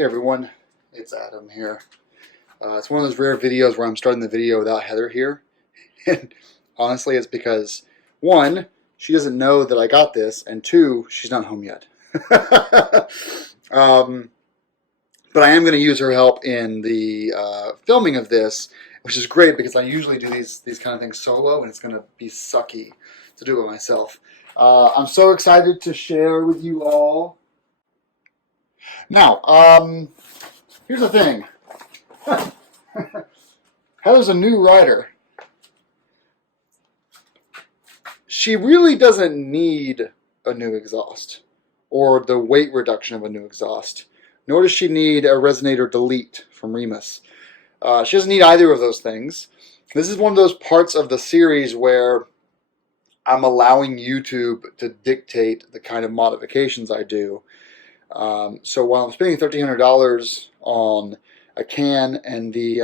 Hey everyone, it's Adam here. It's one of those rare videos where I'm starting the video without Heather here. And honestly, it's because, one, she doesn't know that I got this, and two, she's not home yet. But I am going to use her help in the filming of this, which is great because I usually do these kind of things solo, and it's going to be sucky to do it myself. I'm so excited to share with you all. Now, here's the thing. Heather's a new rider. She really doesn't need a new exhaust or the weight reduction of a new exhaust, nor does she need a resonator delete from Remus. She doesn't need either of those things. This is one of those parts of the series where I'm allowing YouTube to dictate the kind of modifications I do. So while I'm spending $1,300 on a can and the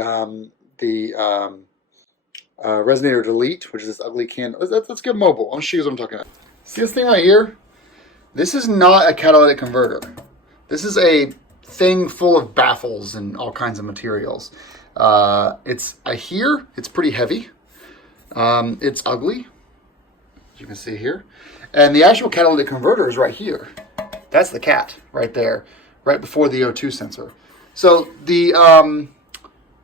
resonator delete, which is this ugly can, let's get mobile. I'll show you what I'm talking about. See this thing right here? This is not a catalytic converter. This is a thing full of baffles and all kinds of materials. I hear it's pretty heavy. It's ugly, as you can see here. And the actual catalytic converter is right here. That's the cat right there, right before the O2 sensor. So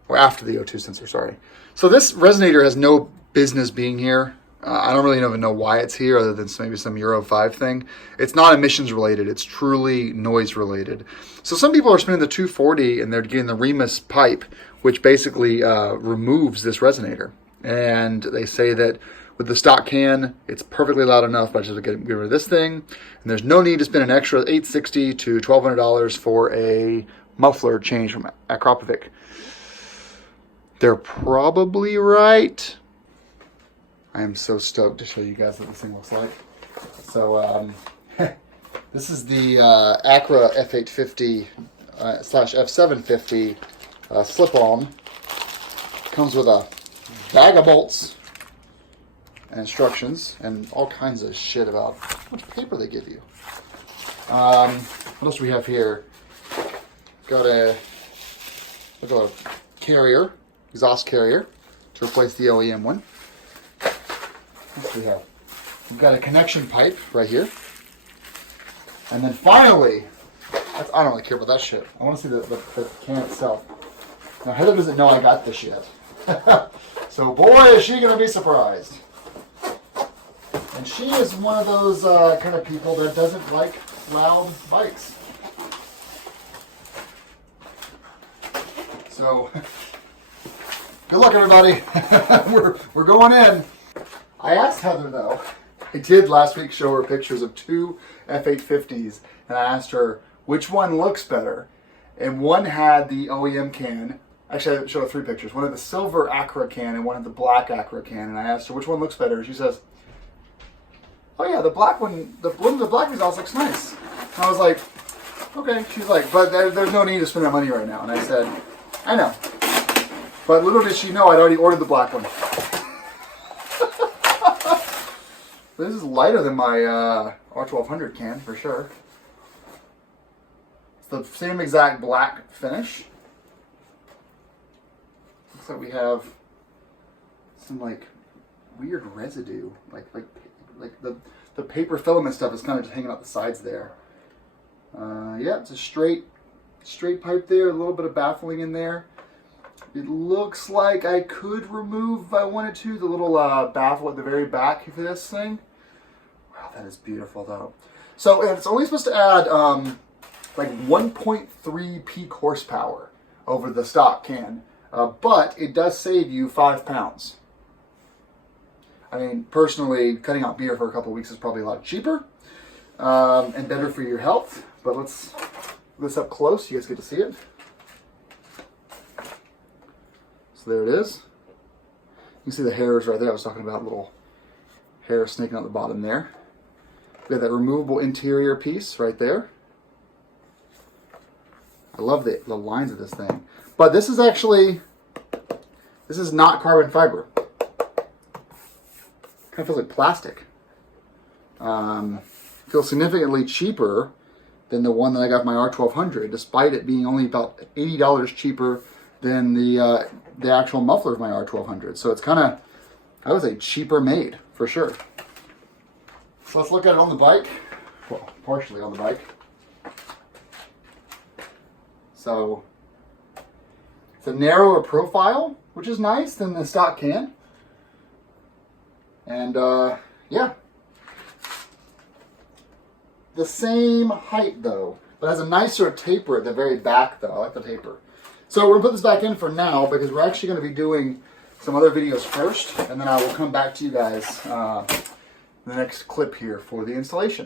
or after the O2 sensor, sorry. So this resonator has no business being here. I don't really even know why it's here other than maybe some Euro 5 thing. It's not emissions related. It's truly noise related. So some people are spending the $240 and they're getting the Remus pipe, which basically removes this resonator. And they say that with the stock can, it's perfectly loud enough, but just get rid of this thing. And there's no need to spend an extra $860 to $1,200 for a muffler change from Akrapovič. They're probably right. I am so stoked to show you guys what this thing looks like. So this is the Acra F850 / F750 slip-on. Comes with a bag of bolts and instructions and all kinds of shit about how much paper they give you. What else do we have here? Got a carrier, exhaust carrier to replace the OEM one. What else do we have? We've got a connection pipe right here. And then finally, I don't really care about that shit. I want to see the can itself. Now Heather doesn't know I got this yet. So boy, is she going to be surprised. And she is one of those kind of people that doesn't like loud bikes. So, good luck everybody. we're going in. I asked Heather though, I did last week show her pictures of two F850s, and I asked her which one looks better. And one had the OEM can. Actually, I showed her three pictures. One had the silver Acra can and one had the black Acra can. And I asked her which one looks better. She says, "Oh yeah, the black one, the black exhaust looks nice." And I was like, okay. She's like, "But there's no need to spend that money right now." And I said, "I know." But little did she know I'd already ordered the black one. This is lighter than my R1200 can for sure. It's the same exact black finish. Looks like we have some like weird residue, like the paper filament stuff is kind of just hanging out the sides there. Yeah, it's a straight pipe there, a little bit of baffling in there. It looks like I could remove, if I wanted to, the little baffle at the very back for this thing. Wow, that is beautiful though. So it's only supposed to add like 1.3 peak horsepower over the stock can, but it does save you 5 pounds. I mean, personally, cutting out beer for a couple of weeks is probably a lot cheaper and better for your health. But let's look this up close. You guys get to see it. So there it is. You can see the hairs right there. I was talking about little hair snaking out the bottom there. We have that removable interior piece right there. I love the lines of this thing. But this is not carbon fiber. Kind of feels like plastic. Feels significantly cheaper than the one that I got for my R1200, despite it being only about $80 cheaper than the actual muffler of my R1200. So it's kind of, I would say, cheaper made for sure. So let's look at it on the bike. Well, partially on the bike. So it's a narrower profile, which is nice than the stock can. And yeah. The same height though, but has a nicer taper at the very back though. I like the taper. So we're gonna put this back in for now because we're actually gonna be doing some other videos first, and then I will come back to you guys in the next clip here for the installation.